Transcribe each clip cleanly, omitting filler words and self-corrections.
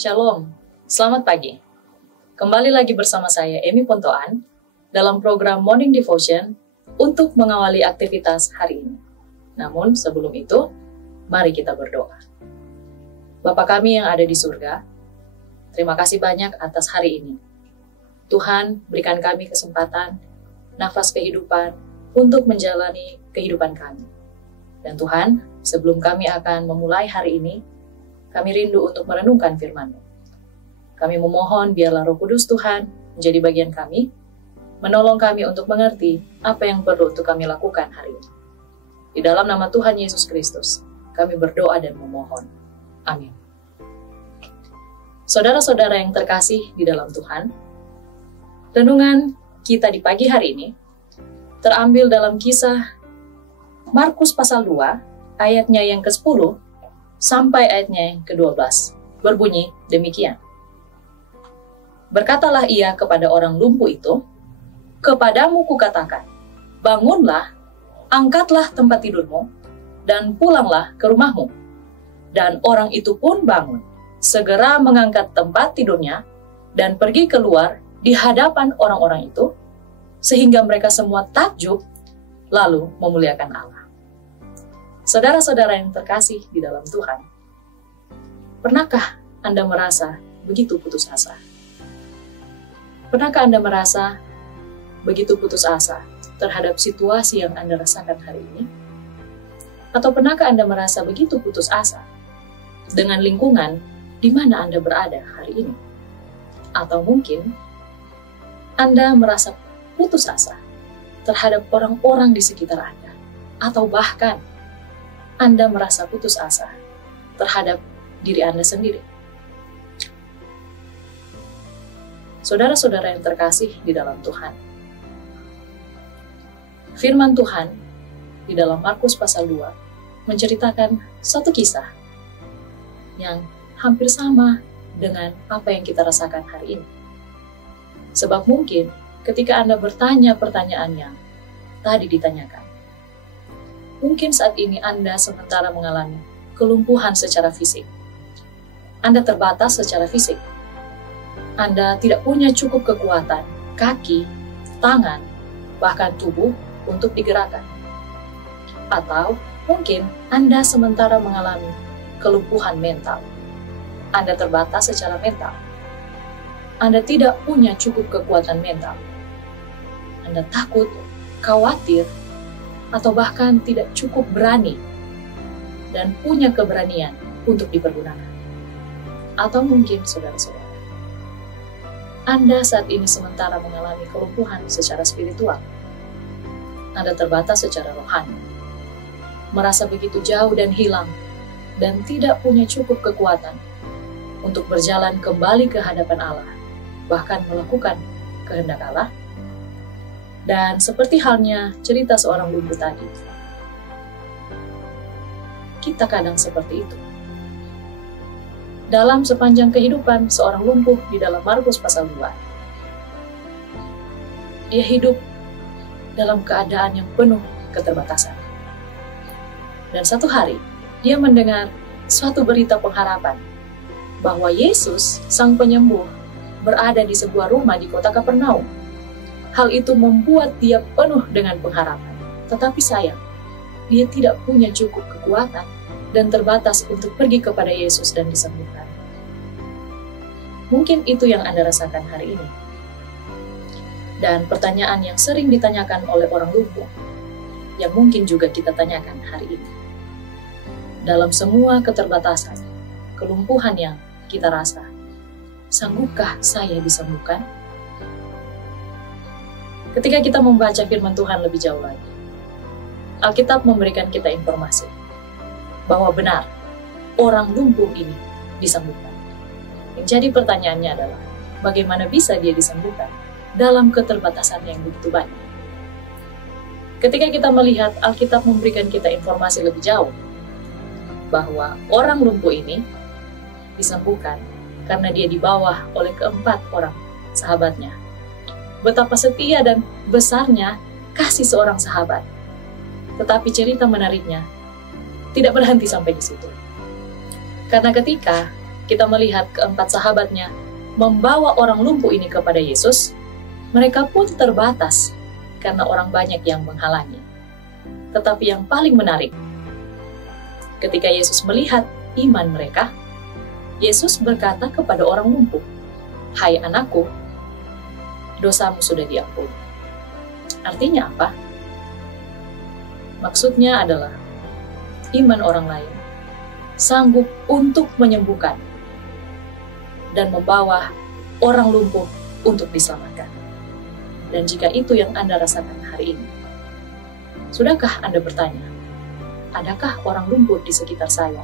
Shalom, selamat pagi. Kembali lagi bersama saya, Emi Pontoan, dalam program Morning Devotion untuk mengawali aktivitas hari ini. Namun sebelum itu, mari kita berdoa. Bapa kami yang ada di surga, terima kasih banyak atas hari ini. Tuhan, berikan kami kesempatan, nafas kehidupan untuk menjalani kehidupan kami. Dan Tuhan, sebelum kami akan memulai hari ini, kami rindu untuk merenungkan firman-Mu. Kami memohon biarlah Roh Kudus Tuhan menjadi bagian kami, menolong kami untuk mengerti apa yang perlu untuk kami lakukan hari ini. Di dalam nama Tuhan Yesus Kristus, kami berdoa dan memohon. Amin. Saudara-saudara yang terkasih di dalam Tuhan, renungan kita di pagi hari ini terambil dalam kisah Markus pasal 2, ayatnya yang ke-10, sampai ayatnya yang ke-12, berbunyi demikian. Berkatalah ia kepada orang lumpuh itu, "Kepadamu kukatakan, bangunlah, angkatlah tempat tidurmu, dan pulanglah ke rumahmu." Dan orang itu pun bangun, segera mengangkat tempat tidurnya, dan pergi keluar di hadapan orang-orang itu, sehingga mereka semua takjub, lalu memuliakan Allah. Saudara-saudara yang terkasih di dalam Tuhan, pernahkah Anda merasa begitu putus asa? Pernahkah Anda merasa begitu putus asa terhadap situasi yang Anda rasakan hari ini? Atau pernahkah Anda merasa begitu putus asa dengan lingkungan di mana Anda berada hari ini? Atau mungkin Anda merasa putus asa terhadap orang-orang di sekitar Anda, atau bahkan Anda merasa putus asa terhadap diri Anda sendiri. Saudara-saudara yang terkasih di dalam Tuhan, firman Tuhan di dalam Markus pasal 2 menceritakan satu kisah yang hampir sama dengan apa yang kita rasakan hari ini. Sebab mungkin ketika Anda bertanya pertanyaan yang tadi ditanyakan, mungkin saat ini Anda sementara mengalami kelumpuhan secara fisik. Anda terbatas secara fisik. Anda tidak punya cukup kekuatan, kaki, tangan, bahkan tubuh untuk digerakkan. Atau mungkin Anda sementara mengalami kelumpuhan mental. Anda terbatas secara mental. Anda tidak punya cukup kekuatan mental. Anda takut, khawatir, atau bahkan tidak cukup berani dan punya keberanian untuk dipergunakan. Atau mungkin saudara-saudara, Anda saat ini sementara mengalami kelumpuhan secara spiritual. Anda terbatas secara rohani, merasa begitu jauh dan hilang, dan tidak punya cukup kekuatan untuk berjalan kembali ke hadapan Allah, bahkan melakukan kehendak Allah. Dan seperti halnya cerita seorang lumpuh tadi, kita kadang seperti itu. Dalam sepanjang kehidupan seorang lumpuh di dalam Markus pasal 2, dia hidup dalam keadaan yang penuh keterbatasan. Dan satu hari, dia mendengar suatu berita pengharapan bahwa Yesus, Sang Penyembuh, berada di sebuah rumah di kota Kapernaum. Hal itu membuat dia penuh dengan pengharapan. Tetapi sayang, dia tidak punya cukup kekuatan dan terbatas untuk pergi kepada Yesus dan disembuhkan. Mungkin itu yang Anda rasakan hari ini. Dan pertanyaan yang sering ditanyakan oleh orang lumpuh, yang mungkin juga kita tanyakan hari ini. Dalam semua keterbatasan, kelumpuhan yang kita rasa, sanggupkah saya disembuhkan? Ketika kita membaca firman Tuhan lebih jauh lagi, Alkitab memberikan kita informasi bahwa benar, orang lumpuh ini disembuhkan. Yang jadi pertanyaannya adalah, bagaimana bisa dia disembuhkan dalam keterbatasan yang begitu banyak? Ketika kita melihat Alkitab memberikan kita informasi lebih jauh, bahwa orang lumpuh ini disembuhkan karena dia dibawa oleh keempat orang sahabatnya. Betapa setia dan besarnya kasih seorang sahabat. Tetapi cerita menariknya tidak berhenti sampai di situ. Karena ketika kita melihat keempat sahabatnya membawa orang lumpuh ini kepada Yesus, mereka pun terbatas karena orang banyak yang menghalangi. Tetapi yang paling menarik, ketika Yesus melihat iman mereka, Yesus berkata kepada orang lumpuh, "Hai anakku, dosamu sudah diampuni." Artinya apa? Maksudnya adalah iman orang lain sanggup untuk menyembuhkan dan membawa orang lumpuh untuk diselamatkan. Dan jika itu yang Anda rasakan hari ini, sudahkah Anda bertanya, adakah orang lumpuh di sekitar saya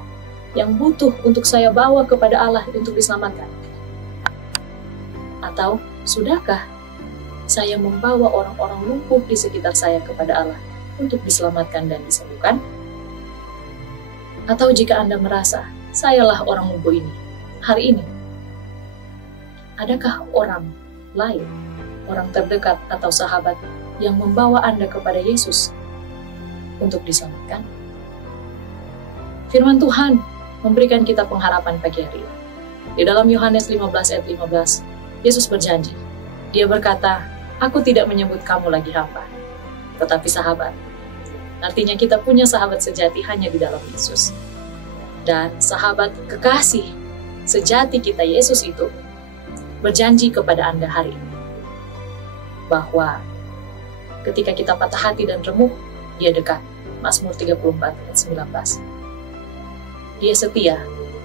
yang butuh untuk saya bawa kepada Allah untuk diselamatkan? Atau sudahkah saya membawa orang-orang lumpuh di sekitar saya kepada Allah untuk diselamatkan dan disembuhkan? Atau jika Anda merasa, sayalah orang lumpuh ini, hari ini, adakah orang lain, orang terdekat atau sahabat yang membawa Anda kepada Yesus untuk diselamatkan? Firman Tuhan memberikan kita pengharapan pagi hari ini. Di dalam Yohanes 15 ayat 15, Yesus berjanji. Dia berkata, "Aku tidak menyebut kamu lagi hamba, tetapi sahabat." Artinya kita punya sahabat sejati hanya di dalam Yesus. Dan sahabat kekasih sejati kita Yesus itu berjanji kepada Anda hari ini bahwa ketika kita patah hati dan remuk, Dia dekat. Mazmur 34 ayat 19. Dia setia,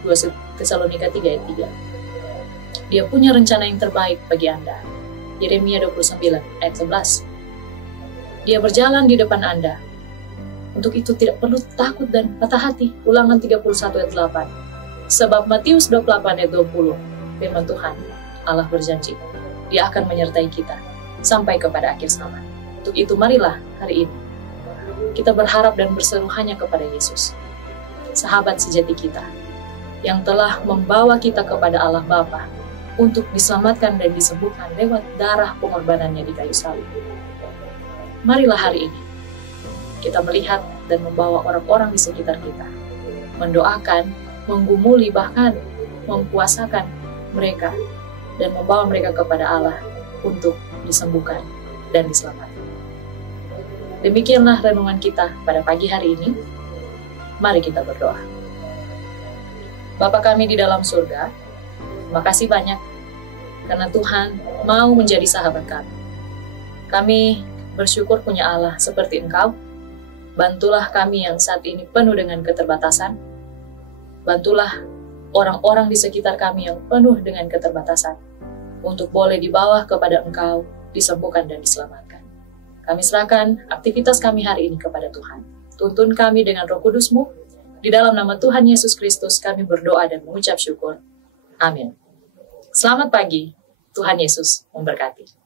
2 Tesalonika 3 ayat 3. Dia punya rencana yang terbaik bagi Anda. Yeremia 29 ayat 11. Dia berjalan di depan Anda. Untuk itu tidak perlu takut dan patah hati. Ulangan 31 ayat 8. Sebab Matius 28 ayat 20, firman Tuhan, Allah berjanji, Dia akan menyertai kita sampai kepada akhir zaman. Untuk itu marilah hari ini kita berharap dan berseru hanya kepada Yesus, sahabat sejati kita, yang telah membawa kita kepada Allah Bapa untuk diselamatkan dan disembuhkan lewat darah pengorbanannya di kayu salib. Marilah hari ini kita melihat dan membawa orang-orang di sekitar kita, mendoakan, menggumuli, bahkan mempuasakan mereka, dan membawa mereka kepada Allah untuk disembuhkan dan diselamatkan. Demikianlah renungan kita pada pagi hari ini. Mari kita berdoa. Bapa kami di dalam surga, terima kasih banyak karena Tuhan mau menjadi sahabat kami. Kami bersyukur punya Allah seperti Engkau. Bantulah kami yang saat ini penuh dengan keterbatasan. Bantulah orang-orang di sekitar kami yang penuh dengan keterbatasan untuk boleh dibawa kepada Engkau, disembuhkan dan diselamatkan. Kami serahkan aktivitas kami hari ini kepada Tuhan. Tuntun kami dengan Roh Kudus-Mu. Di dalam nama Tuhan Yesus Kristus kami berdoa dan mengucap syukur. Amin. Selamat pagi. Tuhan Yesus memberkati.